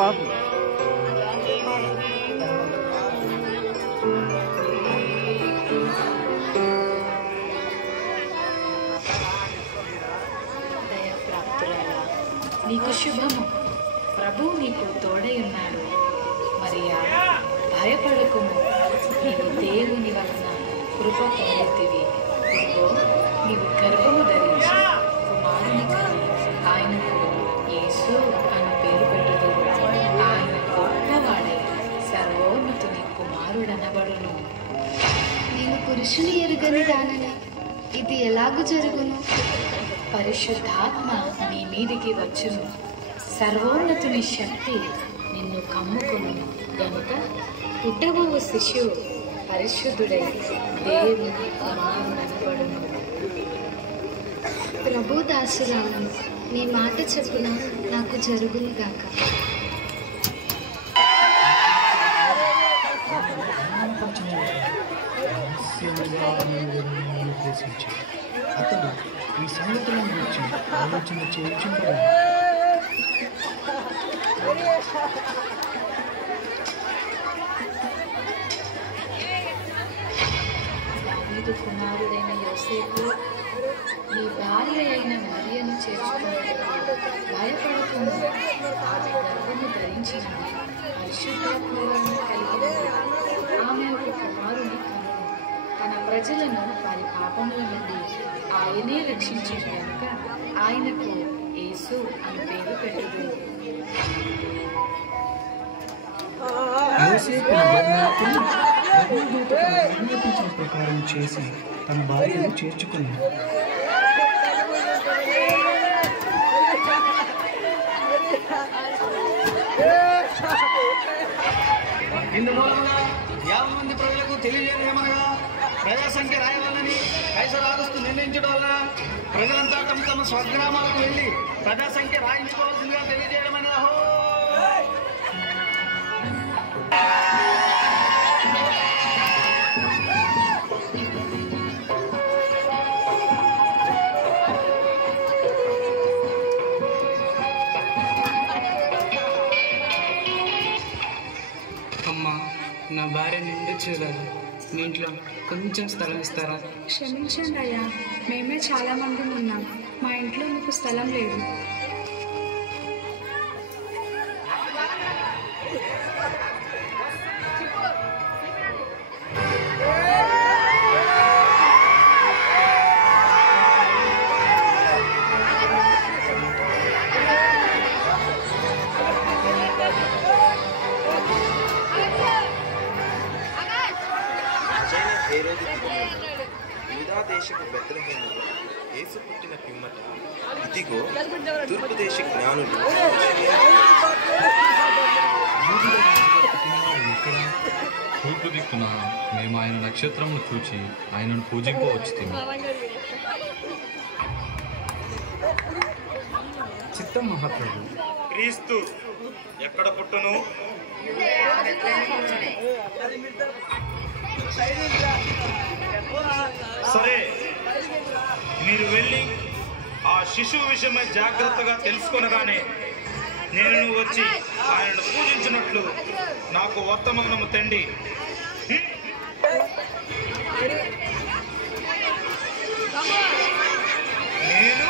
బాబు నీకు శుభము, ప్రభువు నీకు తోడై ఉన్నాడు. మరియా, భయపడకుము, నీవు దేవుని వలన కృప పొందితివి. ఇదిగో నీవు గర్భము ధరించి కుమారుని కని ఆయనకు యేసు అని పేరు పెట్టుదువు. ఆయన గొప్పవాడై సర్వోన్నతుని కుమారుడనబడును. నేను పురుషుని ఎరుగని దానని ఇది ఎలాగూ జరుగును? పరిశుద్ధాత్మ నీ మీదికి వచ్చును, సర్వోన్నతుని శక్తి నిన్ను కమ్ముకును. కనుక పుట్టబోవు శిశువు పరిశుద్ధుడై దేవుని కుమారుడనబడును. ప్రభు దాసురాలను, నీ మాట చెప్పున నాకు జరుగును గాక. అతడు ఈ సంగతులను గురించి ఆలోచన చేయించుంటాడు. దావీదు కుమారుడైన యోసేపు, నీ భార్య అయిన మరియను చేర్చుకున్నప్పుడు భయపడుతుంది. ఆమె గర్భము ధరించినది, పరిశుద్ధాత్మ వలన కలిగినది. ఆమె ఒక కుమారుని కనును. తన ప్రజలను వారి పాపముల నుండి ఆయనే రక్షించిన కనుక ఆయనకు యేసు అని పేరు పెట్టుదు. యోసేపు ప్రభుదూత ఆజ్ఞాపించిన ప్రకారం చేసి తన భార్యను చేర్చుకున్నాడు. ఇందుమూలంగా 50 మంది ప్రజలకు తెలియజేయమనగా ప్రజా సంఖ్య రాయవాలని కైసర్ ఆగస్టు నిర్ణయించడం వల్ల ప్రజలంతా తమ తమ స్వగ్రామాలకు వెళ్ళి ప్రజా సంఖ్య రాయించుకోవాల్సిందిగా తెలియజేయమని. అమ్మా, నా భార్య నిండు చూడాలి. మీ ఇంట్లో కొంచెం స్థలం ఇస్తారా? క్షమించండి అయ్యా, మేమే చాలా మంది ఉన్నాం. మా ఇంట్లో మీకు స్థలం లేదు. దేశపు బెత్లెహేములో యేసు పుట్టిన పిమ్మట ఇదిగో తూర్పు దేశ జ్ఞానులు తూర్పు దిక్కున మేము ఆయన నక్షత్రమును చూచి ఆయనను పూజింపవచ్చుము. చిత్తం మహాప్రభు. క్రీస్తు ఎక్కడ పుట్టును? సరే, మీరు వెళ్ళి ఆ శిశువు విషయమై జాగ్రత్తగా తెలుసుకొనగానే నేను వచ్చి ఆయనను పూజించినట్లు నాకు వర్తమానము తండి. నేను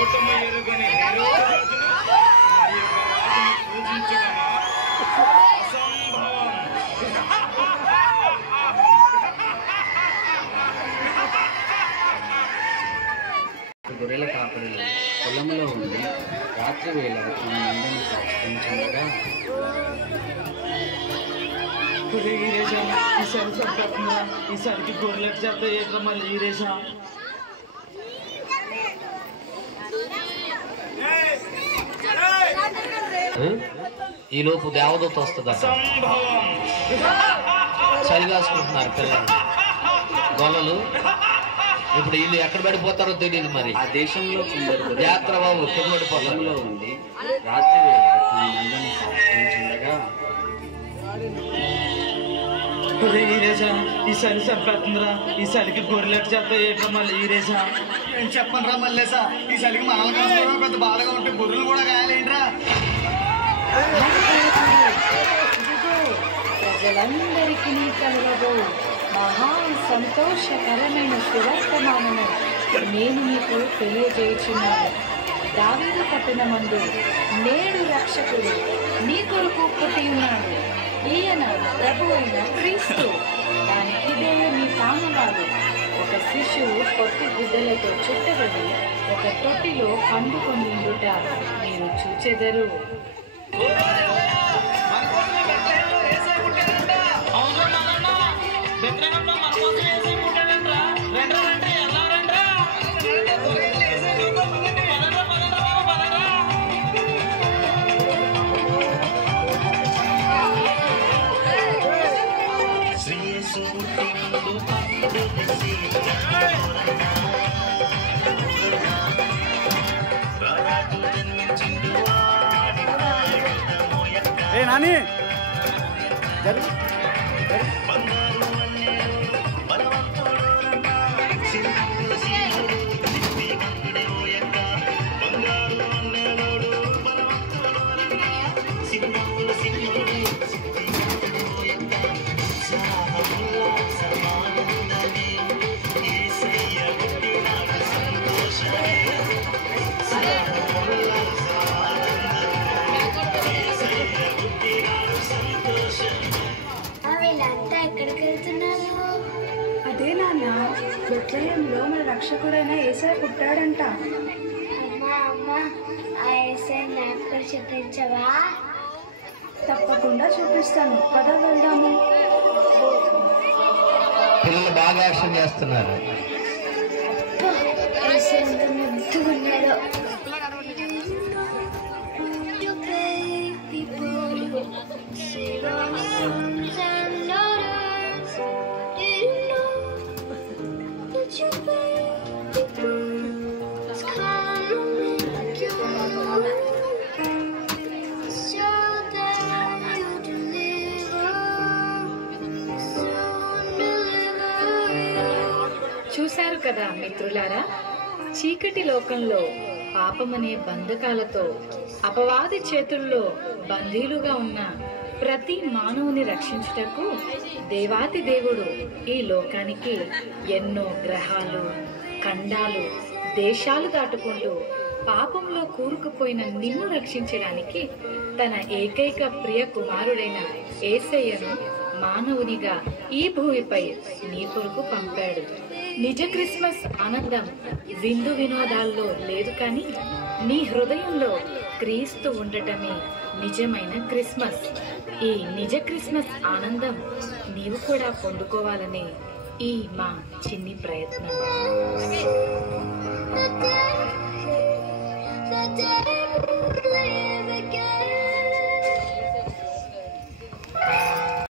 ఓటమి ఎరుగని హేరోదురాజును మరియు రాజును పూజించడం అసంభవం. గొర్రెల కాపరులు పొలంలో ఉండి రాత్రి వేళ తమ మందని పెంచుండగా ఈసారి సరిపోతుందా? ఈసారికి గొర్రెలకు చేత ఏట్రా మళ్ళీ ఈరేసా. ఈ లోపు దేవదూత వస్తుందా? చలిగాసుకుంటున్నారు పిల్లలు గొల్లలు. ఇప్పుడు వీళ్ళు ఎక్కడ పడిపోతారో తెలియదు. మరి ఆ దేశంలో జాగ్రత్త బాబు, కింద పడిపోతారు. ఉంది రాత్రి వేళ తన మందను కాపుతుండగా ఈరేసా ఈసారి సరిపోతుందిరా. ఈ చలికి గొర్రెలకు చేత ఏట్రా మళ్ళీ ఈరేసా. నేను చెప్పను రా మళ్ళేసా, ఈ చలికి మనల్ని కాసుకోవడం పెద్ద బాధగా ఉంటే గొర్రెలు కూడా గాయాలేంట్రా. ప్రజలందరికీ కలగబో మహా సంతోషకరమైన శుభవర్తమానము నేను మీకు తెలియజేయుచున్నాను. దావీదు పట్టణమందు నేడు రక్షకుడు నీ కొరకు పుట్టి ఉన్నాడు. ఈయన ప్రభు అయిన క్రీస్తు. దానికి మీ కామవాడు ఒక శిశువు పొట్టి గుడ్డలతో చుట్టబడి ఒక తొట్టిలో పండుకొండుట మీరు చూచెదరు. ఏ నాని వీళ్ళంతా ఎక్కడికి వెళ్తున్నారు? అదే నాన్న, బెత్లెహేంలో మన రక్షకుడైన యేసయ్య పుట్టాడంట. అమ్మా అమ్మా, ఆ యేసయ్య నాకు కూడా చూపించవా? తప్పకుండా చూపిస్తాను, పద వెళ్దాము. పిల్లలు బాగా యాక్షన్ చేస్తున్నారు. యేసయ్య ఎంత ముద్దుగా ఉన్నాడో. చూశారు కదా మిత్రులారా, చీకటి లోకంలో పాపమనే బంధకాలతో అపవాది చేతుల్లో బందీలుగా ఉన్న ప్రతి మానవుని రక్షించుటకు దేవాతి దేవుడు ఈ లోకానికి ఎన్నో గ్రహాలు, ఖండాలు, దేశాలు దాటుకుంటూ పాపంలో కూరుకుపోయిన నిన్ను రక్షించడానికి తన ఏకైక ప్రియ కుమారుడైన యేసయ్యను మానవునిగా ఈ భూమిపై నీ కొరకు పంపాడు. నిజ క్రిస్మస్ ఆనందం విందు వినోదాల్లో లేదు, కానీ నీ హృదయంలో క్రీస్తు ఉండటమే నిజమైన క్రిస్మస్. ఈ నిజ క్రిస్మస్ ఆనందం నీవు కూడా పొందుకోవాలనే ఈ మా చిన్ని ప్రయత్నం. The day